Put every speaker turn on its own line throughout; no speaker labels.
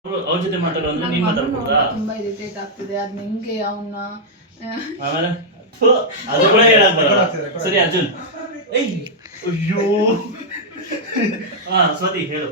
ಅವ್ರ ಜೊತೆ ಮಾತಾಡೋ ಅಂದ್ರೆ ನೀನ್ ಮಾತಾಡ್ಬೋದಾ?
ತುಂಬಾ ಇರಿಟೇಟ್ ಆಗ್ತಿದೆ ಅದ್ ಹೆಂಗೆ ಅವನ್ನ
ಆಮೇಲೆ ಅದು ಕೂಡ ಹೇಳಕ್ ಬರಲ್ಲ. ಸರಿ ಅರ್ಜುನ್. ಏಯ್ ಅಯ್ಯೋ. ಸ್ವಾತಿ ಹೇಳು.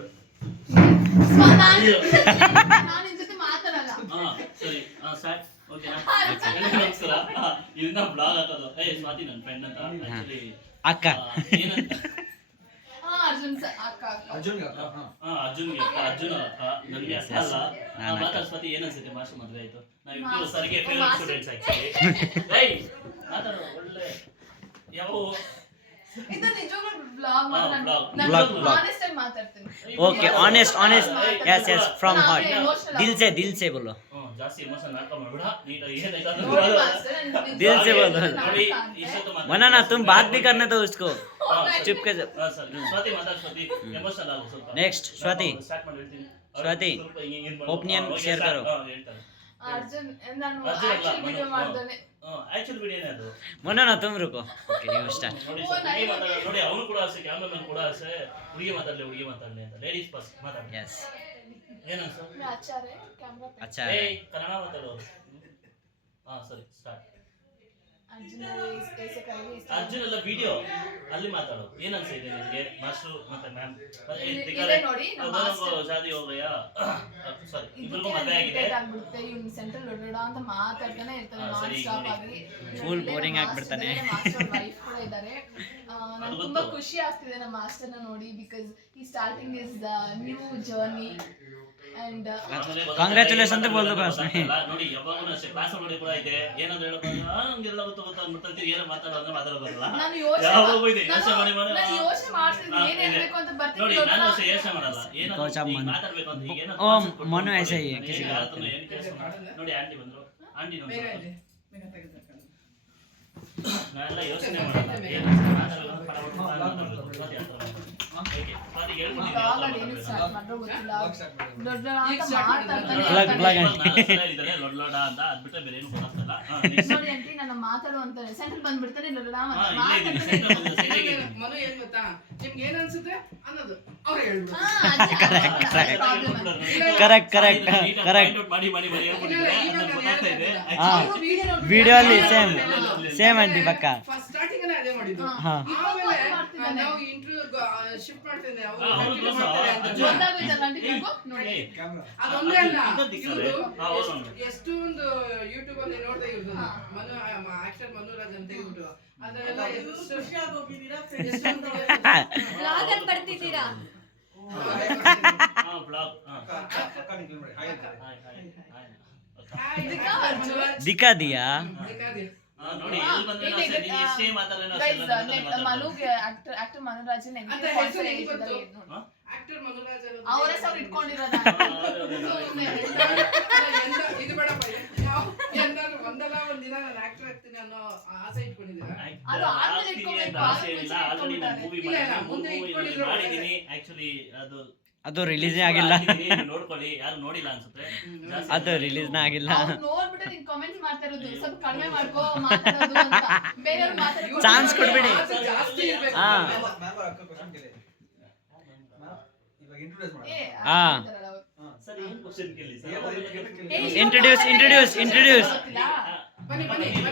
ನಾನು ನಿನ್ ಜೊತೆ ಮಾತಾಡಲ್ಲ.
ಸರಿ ಸ್ಟಾರ್ಟ್. ಓಕೆನಾ? ನಮಸ್ಕಾರ. ಇದನ್ನ ಬ್ಲಾಗ್ ಹಾಕೋದು. ಸ್ವಾತಿ ನನ್ನ ಫ್ರೆಂಡ್ ಅಂತ ಆಕ್ಚುಲಿ
ಅಕ್ಕ
ಏನಂತ
ಅರ್ಜುನ್ ಅಕ್ಕ
ಅರ್ಜುನ್ಗೆ ಅಕ್ಕ. ಅರ್ಜುನ್ ಅಕ್ಕ ನನಗೆ ಅಕ್ಕ ಅಲ್ಲ. ಮಾತಾಡ್ ಸ್ವಾತಿ, ಏನ್ ಅನ್ಸುತ್ತೆ ಮಾಸ್ಟರ್ ಮದ್ವೆ ಆಯ್ತು? ನಾವಿಬ್ರು ಸರಿಗೆ ಫೇವರೇಟ್ ಸ್ಟೂಡೆಂಟ್ಸ್ ಆಕ್ಚುಲಿ. ಮಾತಾಡೋ ಒಳ್ಳೆ ಯಾವ
ಇದು ನಿಜವಾಗ್ಲೂ ಬ್ಲಾಗ್
ಬ್ಲಾಗ್
ಆನೆಸ್ಟ್ ಆಗಿ ಮಾತಾಡ್ತೀನಿ.
Okay honest yes yes from heart दिल से बोलो.
ಜಾಸ್ತಿ ಎಮೋಷನ್ ನಾಟಕ ಮಾಡಬೇಡ. ನೀಟಾಗಿ
दिल से बोलो. मना ना तुम बात भी करने दो उसको. चुप के
ಸ್ವಾತಿ ಮಾತಾಡ್ ಸ್ವಾತಿ. ಎಮೋಷನಲ್ ಆಗು ಸ್ವಲ್ಪ.
नेक्स्ट स्वाति
ಸ್ಟಾರ್ಟ್ ಮಾಡಿ ಹೇಳ್ತೀನಿ.
स्वाति ओपिनियन शेयर करो.
ಅರ್ಜುನ್ ನಾನು ಆಕ್ಚುಲಿ ವಿಡಿಯೋ ಮಾಡ್ತಾನೆ.
ಆಕ್ಚುಲಿ ವಿಡಿಯೋನೇ ಅದು.
मना ना तुम रुको. Okay you start.
ನೋಡಿ ಅವನು ಕೂಡ ಆಸೆ, ಕ್ಯಾಮರಾಮನ್ ಕೂಡ ಆಸೆ, ಹುಡುಗಿ ಮಾತಾಡ್ಲಿ ಅಂತ. ಲೇಡೀಸ್ ಫಸ್ಟ್ ಮಾತಾಡಿ.
यस
ಏನನ್ಸು?
ಆಚಾರ್ಯ ಕ್ಯಾಮೆರಾ
अच्छा
ಕನ್ನಡ ಮಾತಾಡೋ. ಸರಿ ಸ್ಟಾರ್ಟ್. ಅರ್ಜುನ್ ಎಲ್ಲ ವಿಡಿಯೋ ಅಲ್ಲಿ ಮಾತಾಡೋ. ಏನ್ ಅನ್ಸಿದೆ ನಿಮಗೆ ಮಾಸ್ಟರ್ ಮತ್ತೆ ಮ್ಯಾಮ್? ಶಾದಿ ಹೋಗಯ್ಯ. ಸಾರಿ, ಇಬ್ರಿಗೂ ಮದುವೆ ಆಗಿದೆ.
ಇವ್ನು ಸೆಂಟ್ರಲ್ ಲೊಡೋಡ ಅಂತ ಮಾತಾಡ್ತಾನೆ ಇರ್ತಾನೆ ನಾನ್ ಸ್ಟಾಪ್ ಆಗಿ.
ಫುಲ್ ಬೋರಿಂಗ್ ಆಗ್ಬಿಡ್ತಾನೆ.
ಮಾಸ್ಟರ್ ವೈಫ್ ಕೂಡ ಇದ್ದಾರೆ. ನನಗೆ ತುಂಬಾ ಖುಷಿ ಆಗ್ತಿದೆ ನಮ್ಮ ಮಾಸ್ಟರ್ನ ನೋಡಿ, ಬಿಕಾಸ್ ಈ starting is new journey and
congratulation तो बोल दो बस नहीं.
ನೋಡಿ ಯಾವಾಗಲೂ ಅಷ್ಟೇ ಕ್ಲಾಸ್ ನೋಡಿ ಕೂಡ ಇದೆ. ಏನಾದ್ರು ಹೇಳೋದು ಹಂಗೆಲ್ಲ ಗೊತ್ತು ಅಂದ್ಬಿಡ್ತೀವಿ. ಏನೋ ಮಾತಾಡೋದು ಮಾತಾಡೋಲ್ಲ.
ನಾನು ಯೋಚನೆ ಮಾಡ್ತಿದ್ದೆ ಏನ್ ಹೇಳ್ಬೇಕು ಅಂತ ಬರ್ತೀನಿ.
ನೋಡಿ ನಾನು ಅಷ್ಟೇ ಯೋಚನೆ ಮಾಡಲ್ಲ. ಏನೋ ಮಾತಾಡಬೇಕು ಅಂತ ಏನೋ.
ओ मनु ऐसे ही है किसी का.
ನೋಡಿ ಆಂಟಿ ಬಂದ್ರು. ಆಂಟಿ ನೋಡಿ ನಾನೆಲ್ಲ ಯೋಚನೆ ಮಾಡಲ್ಲ. ಏನು ಮಾತಾಡಲ್ಲ ಪಡವಟ್ಟು ಮಾತಾಡೋದು.
ನನ್ನ ಮಾತಾಡುವಂತಾರೆ ಸೆಂಟ್ರಲ್ ಬಂದ್ಬಿಡ್ತಾರೆ.
ಮನು ಏನ್ ಗೊತ್ತಾ, ನಿಮ್ಗೆ ಏನ್ ಅನ್ಸುತ್ತೆ ಅನ್ನೋದು ಅವ್ರು ಹೇಳ್ಬಿಡು.
ಕರೆಕ್ಟ್ ವಿಡಿಯೋ ಅಲ್ಲಿ ಸೇಮ್ ಅಂಟಿ ಪಕ್ಕ
ಫಸ್ಟ್ ಸ್ಟಾರ್ಟಿಂಗ್ ಅಲ್ಲೇ ಅದೇ ಮಾಡಿದ್ದು. ಆಮೇಲೆ ನಾವು ಇಂಟರ್ವ್ಯೂ ಶಿಫ್ಟ್ ಮಾಡ್ತಿದ್ದೆ. ಅವರು ಅದೊಂದೇ ಅಲ್ಲ, ಎಷ್ಟೊಂದು ಯೂಟ್ಯೂಬ್ ಅಲ್ಲಿ ನೋಡ್ತಾ ಇರೋದು ಮನು ಆಕ್ಟರ್ ಮನುರಾಜ್ ಅಂತ ಹೇಳ್ಬಿಟ್ಟು ಅದನ್ನೆಲ್ಲ
ಬರ್ತಿದ್ದೀರಾ
दिखा दिया.
ನೋಡಿ ಇಲ್ಲಿ ಬಂದ್ರೆ ನೀನು ಎಷ್ಟೇ ಮಾತಾಡೋಣ
ಮನುಗೆ ಆಕ್ಟರ್ ಮನುರಾಜ್
ಆಕ್ಟರ್ ಮನುರಾಜ್
ಅವರೇ ಸರ್ ಇಟ್ಕೊಂಡಿರೋದು.
ಇದು ಬೇಡಪ್ಪ, ಒಂದಲ್ಲ ಒಂದಿನ ನಾನು ಆಕ್ಟರ್ ಆಗ್ತೀನಿ ಅನ್ನೋ ಆಸೆ ಇಟ್ಕೊಂಡಿದ್ದೀರಾ?
ಅದು ಆದ್ಮೇಲೆ ಇಟ್ಕೋಬೇಕು.
ಆಲ್ರೆಡಿ ನಾನು ಮೂವಿ ಮಾಡಿದ್ದೀನಿ. ಆಕ್ಚುಲಿ
ಅದು ರಿಲೀಸ್ ಆಗಿಲ್ಲ.
ನೋಡ್ಕೊಳ್ಳಿ, ಯಾರು ನೋಡಿಲ್ಲ ಅನ್ಸುತ್ತೆ.
ಅದು ರಿಲೀಸ್ ಆಗಿಲ್ಲ.
ನೋಡ್ಬಿಟ್ಟು ನೀನ್ ಕಾಮೆಂಟ್ ಮಾಡ್ತಾ ಇರೋದು ಸ್ವಲ್ಪ ಕಡಿಮೆ ಮಾಡ್ಕೋ ಮಾತಾಡೋದು ಅಂತ. ಬೇರೆಯವರು ಮಾತಾಡೋದು
ಚಾನ್ಸ್ ಕೊಡ್ಬೇಡಿ.
ಜಾಸ್ತಿ ಇರ್ಬೇಕು.
ಸರಿ, ಏನು ಕ್ವೆಶ್ಚನ್ ಕೇಳಿ ಸರ್?
ಇಂಟ್ರೊಡ್ಯೂಸ್
ಬನ್ನಿ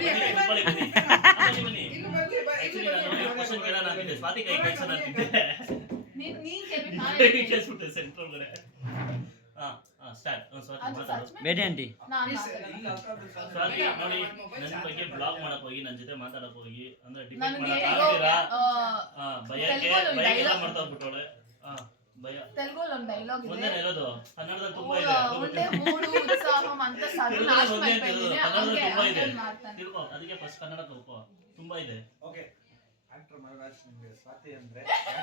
ಕ್ವೆಶ್ಚನ್ ಕೇಳೋಣ ಅಂತಿದ್ದೆ. ಸ್ವಾತಿ ಕೈ ಕೆಲ್ಸನ ಅಂತಿದ್ದೆ.
ನೀನ್ ಕೇಳ್ಬೇಕು, ನಾನು
ಕೇಳಿಸ್ಬಿಟ್ಟೆ ಸೆಂಟ್ರಲ್ ಒಳಗಡೆ. ಸ್ಟಾರ್ಟ್. ಸ್ವಾತಿ
ಬೇಡಿ ಆಂಟಿ.
ಸ್ವಾತಿ ನೋಡಿ, ನನ್ನ ಬಗ್ಗೆ ಬ್ಲಾಗ್ ಮಾಡಕ್ ಹೋಗಿ, ನನ್ನ ಜೊತೆ ಮಾತಾಡಕ್ ಹೋಗಿ, ಅಂದ್ರೆ ಡಿಬೇಟ್
ನನಗೆ
ಮಾಡಕ್ ಆಗ್ತೀರಾ? ಭಯಕ್ಕೆ ಮಾಡ್ತಾ ಹೋಗ್ಬಿಟ್ಟವಳೆ. ಭಯ
ತೆಲುಗಲ್ಲಿ ಒಂದು ಡೈಲಾಗ್ ಇದೆ.
ಒಂದೇ ಇರೋದು, ಕನ್ನಡದಲ್ಲಿ ತುಂಬಾ ಇದೆ.
ಒಂದೇ ಮೂಡು ಉತ್ಸಾಹಂ ಅಂತ ಸರ್ವನಾಶ ಮಾಡ್ತಿದ್ದೀನಿ.
ಕನ್ನಡದಲ್ಲಿ ತುಂಬಾ ಇದೆ.
ಮಾಡ್ತಾನೆ.
ತಿಳ್ಕೊ, ಅದಕ್ಕೆ ಫಸ್ಟ್ ಕನ್ನಡ ತಿಳ್ಕೊ. ತುಂಬಾ ಇದೆ.
ಓಕೆ, ಆಕ್ಟರ್ ಮನುರಾಜ್ ನಿಮಗೆ ಸ್ವಾತಿ ಅಂದ್ರೆ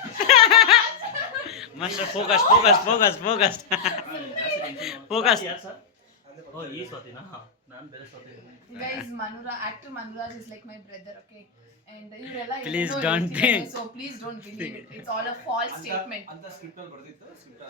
ಮಾಸ್ಟರ್ ಫೋಕಸ್.
ಯಾರು ಸರ್? ಓ, ಈ ಸ್ವಾತಿನಾ? ನಾನು ಬೇರೆ Swathi.
Guys, actor Manuraj is like my brother, okay? And
Please don't think.
So please don't believe it. It's all a false statement.
ಅಂತ ಸ್ಕ್ರಿಪ್ಟ್ ಅಲ್ಲಿ ಬರ್ದಿತ್ತು.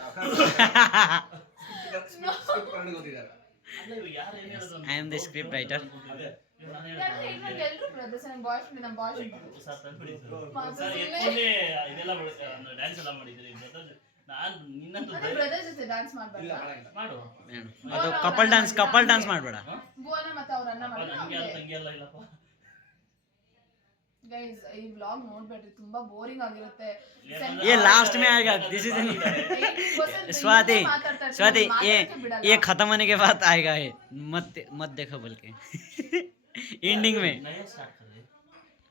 ಸ್ಕ್ರಿಪ್ಟ್ ಕನ್ನಡ ಗೊತ್ತಿದ್ದಾರೆ.
ಯಾರು ಏನು ಹೇಳೋದು?
I am the script writer.
ಎಲ್ಲರೂ ಬ್ರದರ್ಸ್. ನನ್ನ ಬಾಯ್ ಫ್ರೆಂಡ್ ನಮ್ಮ boyfriend
sir ತಂದ್ಬಿಡಿ ಸರ್. ಇದೆಲ್ಲ ಡ್ಯಾನ್ಸ್ ಎಲ್ಲ ಮಾಡಿದ್ದೀರಿ. ನಾನು ನಿನ್ನಂತೂ
ಅದೇ ಬ್ರದರ್ ಜೊತೆ ಡ್ಯಾನ್ಸ್
ಇಲ್ಲ
ಮಾಡ್ಬಾರ್ದಾ
ಮಾಡಂಗಿಲ್ಲ.
ಮಾಡು
ಅದು ಕಪಲ್ ಡ್ಯಾನ್ಸ್ ಮಾಡ್ಬೇಡ.
ಭುವನ ಮತ್ತೆ ಅವ್ರ ಅಣ್ಣ
ನಂಗೆ ಯಾರು
ಮಾಡಿದ್ರೆ
ತಂಗಿ ಎಲ್ಲ ಇಲ್ಲಪ್ಪ.
ಗೈಸ್ ಈ ವ್ಲಾಗ್ ನೋಡ್ಬೇಡ್ರಿ ತುಂಬಾ ಬೋರಿಂಗ್ ಆಗಿರುತ್ತೆ
ये लास्ट में आएगा, this is स्वाति स्वाति ये खत्म होने के बाद आएगा ये, मत मत देखो बोल के एंडिंग में
नया स्टार्ट